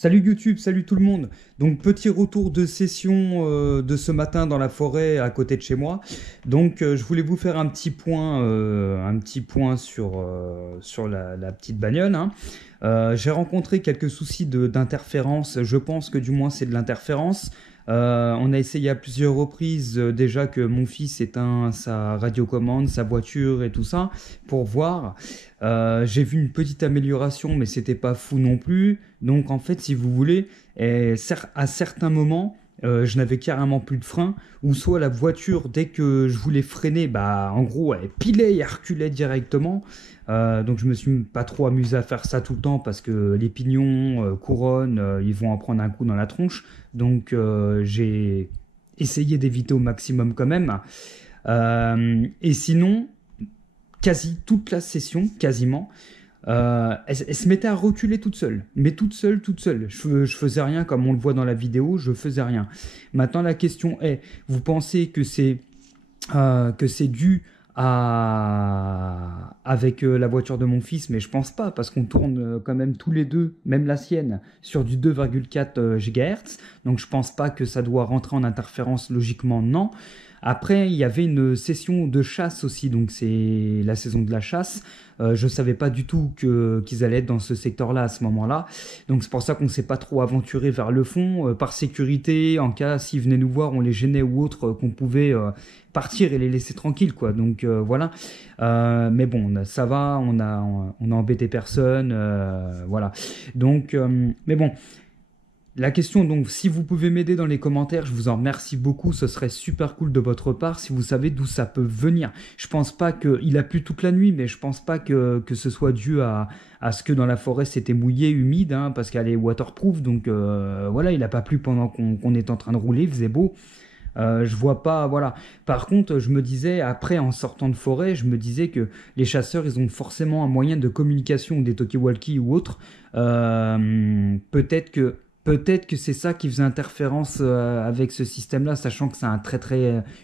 Salut YouTube, salut tout le monde. Donc petit retour de session de ce matin dans la forêt à côté de chez moi. Donc je voulais vous faire un petit point sur la petite bagnole, hein. J'ai rencontré quelques soucis d'interférence. Je pense que du moins c'est de l'interférence. On a essayé à plusieurs reprises déjà que mon fils éteint sa radiocommande, sa voiture et tout ça pour voir. J'ai vu une petite amélioration, mais c'était pas fou non plus. Donc en fait, si vous voulez, à certains moments, je n'avais carrément plus de frein, ou soit la voiture, dès que je voulais freiner, bah en gros, elle pilait et elle reculait directement. Donc je me suis pas trop amusé à faire ça tout le temps parce que les pignons, couronnes, ils vont en prendre un coup dans la tronche. Donc j'ai essayé d'éviter au maximum quand même. Et sinon, quasi toute la session, quasiment, elle se mettait à reculer toute seule, mais toute seule, toute seule. Je faisais rien comme on le voit dans la vidéo, je faisais rien. Maintenant, la question est, vous pensez que c'est dû avec la voiture de mon fils, mais je pense pas, parce qu'on tourne quand même tous les deux, même la sienne, sur du 2,4 GHz, donc je pense pas que ça doit rentrer en interférence logiquement, non. Après, il y avait une session de chasse aussi, donc c'est la saison de la chasse. Je ne savais pas du tout qu'ils allaient être dans ce secteur-là à ce moment-là. Donc c'est pour ça qu'on ne s'est pas trop aventuré vers le fond. Par sécurité, en cas s'ils venaient nous voir, on les gênait ou autre, qu'on pouvait partir et les laisser tranquilles, quoi. Donc voilà. Mais bon, ça va, on a embêté personne. Voilà. Donc, mais bon. La question, donc, si vous pouvez m'aider dans les commentaires, je vous en remercie beaucoup. Ce serait super cool de votre part si vous savez d'où ça peut venir. Je pense pas qu'il a plu toute la nuit, mais je pense pas que ce soit dû à ce que dans la forêt c'était mouillé, humide, hein, parce qu'elle est waterproof. Donc voilà, il a pas plu pendant qu'on est en train de rouler, il faisait beau. Je vois pas, voilà. Par contre, je me disais, après, en sortant de forêt, je me disais que les chasseurs, ils ont forcément un moyen de communication, des talkie-walkie ou autre. Peut-être que c'est ça qui faisait interférence avec ce système-là, sachant que ça a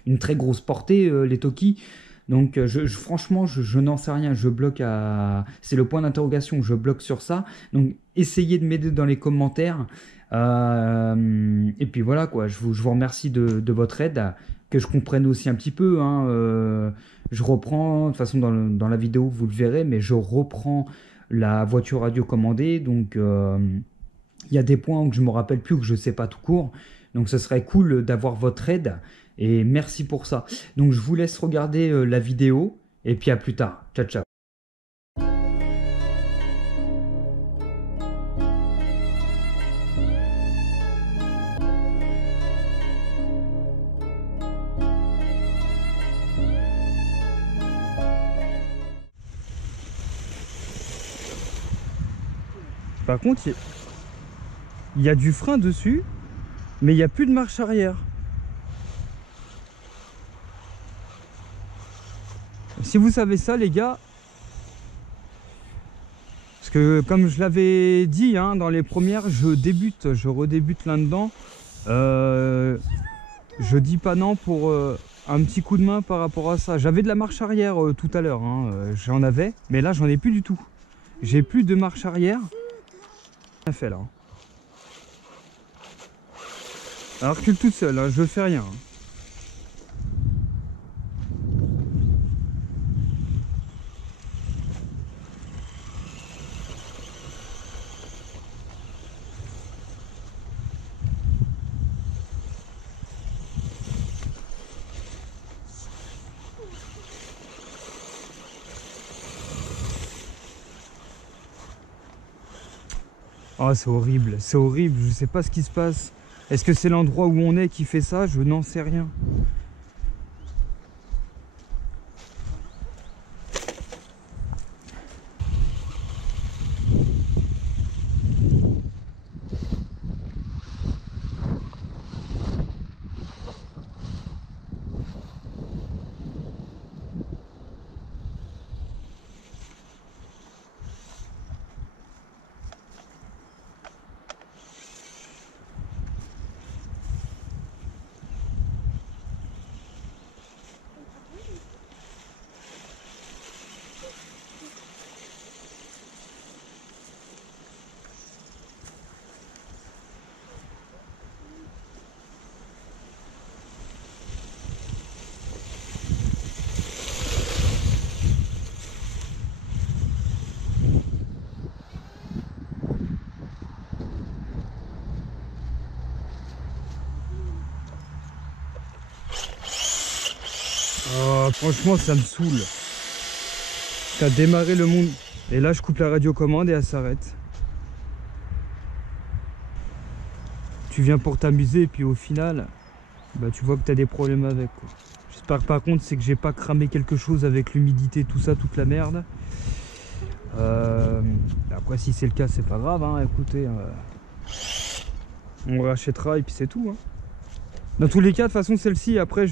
une très grosse portée, les Toki. Donc, franchement, je n'en sais rien. Je bloque à. C'est le point d'interrogation. Je bloque sur ça. Donc, essayez de m'aider dans les commentaires. Et puis voilà, quoi. Je vous remercie de votre aide. Que je comprenne aussi un petit peu, hein. Je reprends. De toute façon, dans la vidéo, vous le verrez, mais je reprends la voiture radiocommandée. Donc. Il y a des points que je me rappelle plus, que je sais pas tout court. Donc ce serait cool d'avoir votre aide. Et merci pour ça. Donc je vous laisse regarder la vidéo. Et puis à plus tard. Ciao, ciao. Par contre, il y a du frein dessus, mais il n'y a plus de marche arrière. Si vous savez ça, les gars, parce que comme je l'avais dit, hein, dans les premières, je redébute là-dedans. Je dis pas non pour un petit coup de main par rapport à ça. J'avais de la marche arrière tout à l'heure, hein, j'en avais, mais là j'en ai plus du tout. J'ai plus de marche arrière. Rien fait là. Alors recule toute seule, hein, je fais rien. Oh, c'est horrible, je sais pas ce qui se passe. Est-ce que c'est l'endroit où on est qui fait ça? Je n'en sais rien. Oh, franchement, ça me saoule. T'as démarré le monde. Et là, je coupe la radiocommande et elle s'arrête. Tu viens pour t'amuser et puis au final, bah, tu vois que t'as des problèmes avec, quoi. J'espère que par contre, c'est que j'ai pas cramé quelque chose avec l'humidité, tout ça, toute la merde. Après, si c'est le cas, c'est pas grave, hein. Écoutez, on rachètera et puis c'est tout, hein. Dans tous les cas, de toute façon, celle-ci, après,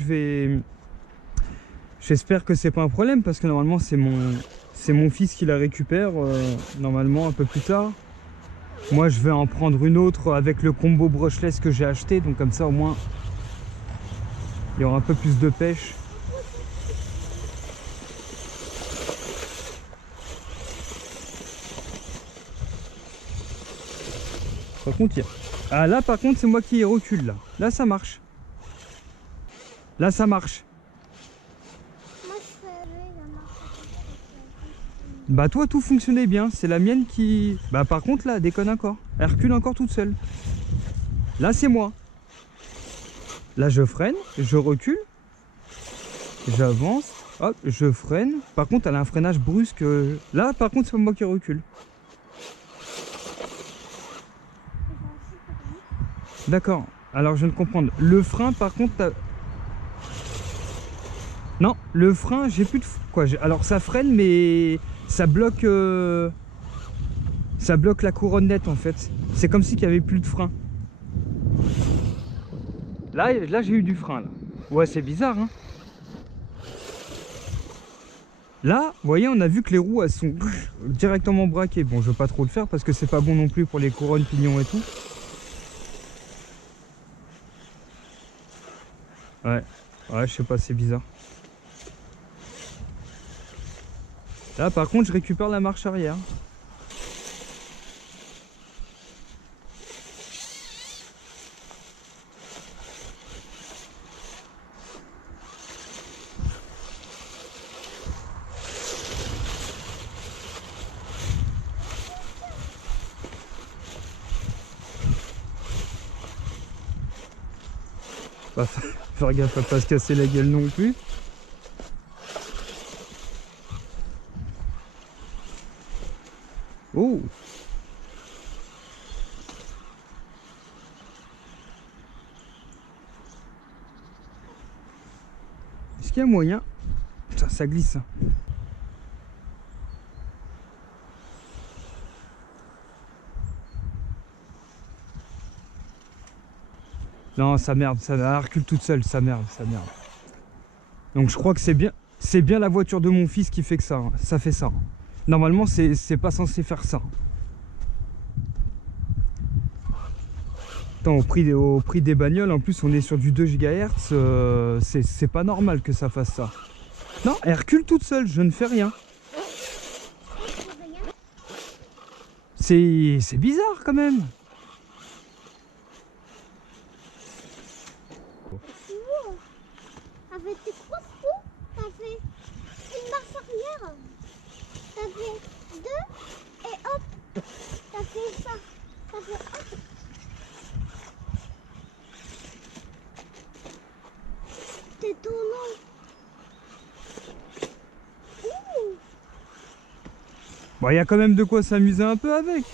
j'espère que c'est pas un problème parce que normalement, c'est mon fils qui la récupère, normalement, un peu plus tard. Moi, je vais en prendre une autre avec le combo brushless que j'ai acheté, donc comme ça, au moins, il y aura un peu plus de pêche. Par contre, ah là, par contre, c'est moi qui recule, là. Là, ça marche. Là, ça marche. Bah toi, tout fonctionnait bien. C'est la mienne qui... Bah par contre, là, elle déconne encore. Elle recule encore toute seule. Là, c'est moi. Là, je freine, je recule. J'avance. Hop, je freine. Par contre, elle a un freinage brusque. Là, par contre, c'est pas moi qui recule. D'accord. Alors, je viens de comprendre. Le frein, par contre... Non, le frein, j'ai plus de... Quoi, alors, ça freine, mais... Ça bloque la couronne nette, en fait. C'est comme si il n'y avait plus de frein. Là j'ai eu du frein, là. Ouais, c'est bizarre, hein. Là, vous voyez, on a vu que les roues, elles sont directement braquées. Bon, je veux pas trop le faire parce que c'est pas bon non plus pour les couronnes, pignons et tout. Ouais, je sais pas, c'est bizarre. Là, par contre, je récupère la marche arrière. Pas faire gaffe à pas se casser la gueule non plus. Oh! Est-ce qu'il y a moyen? Putain, ça glisse. Non, ça merde, ça recule toute seule, ça merde, ça merde. Donc je crois que c'est bien la voiture de mon fils qui fait que ça, hein. Ça fait ça. Normalement, c'est pas censé faire ça. Attends, au prix des bagnoles, en plus on est sur du 2 GHz, c'est pas normal que ça fasse ça. Non, elle recule toute seule, je ne fais rien. C'est bizarre quand même. Avec tes 3 roues, t'as fait une marche arrière, t'as fait 2 et hop, t'as fait ça, t'as fait hop. T'es ton nom. Bon, il y a quand même de quoi s'amuser un peu avec.